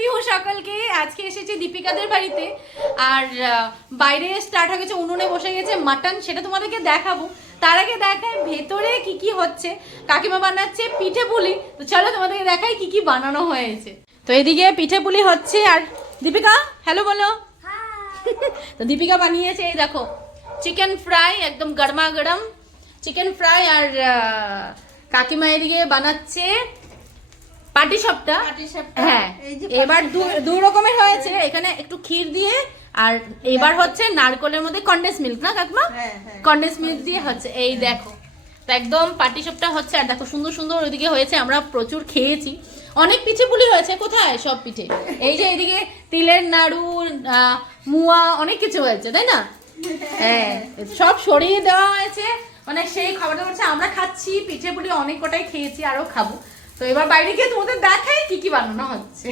বিহু সকলকে। আজকে এসেছি দীপিকাদের বাড়িতে, আর বাইরে স্টার্ট হয়ে গেছে, উনুনে বসে গেছে মাটন, সেটা তোমাদেরকে দেখাবো। তার আগে দেখায় ভেতরে কি কি হচ্ছে। কাকিমা বানাচ্ছে পিঠে পুলি, তো চলো তোমাদেরকে দেখাই কি কি বানানো হয়েছে। তো এদিকে পিঠে পুলি হচ্ছে, আর দীপিকা হ্যালো বলো। তো দীপিকা বানিয়েছে এই দেখো চিকেন ফ্রাই, একদম গরমা গরম চিকেন ফ্রাই। আর কাকিমা এদিকে বানাচ্ছে পাটিসাপটা। হ্যাঁ, এবার দু রকমের হয়েছে, এখানে একটু ক্ষীর দিয়ে, আর এবার হচ্ছে নারকেলের মধ্যে কন্ডেন্স মিল্ক, না কাকিমা? কন্ডেন্স মিল্ক দিয়ে হচ্ছে, এই দেখো। তো একদম পাটিসাপটা হচ্ছে, আর দেখো সুন্দর সুন্দর ওইদিকে হয়েছে, আমরা প্রচুর খেয়েছি। অনেক পিঠে পুলি হয়েছে, কোথায় সব পিঠে? এই যে এইদিকে তিলের নাড়ু, মুয়া, অনেক কিছু হয়েছে, তাই না? হ্যাঁ, সব সরিয়ে দেওয়া হয়েছে, মানে সেই খাবারটা হচ্ছে আমরা খাচ্ছি, পিঠে পুলি অনেক কটাই খেয়েছি, আরো খাবো। তো এবার বাইরে গিয়ে তোমাদের দেখাই কি কি বানানো হচ্ছে।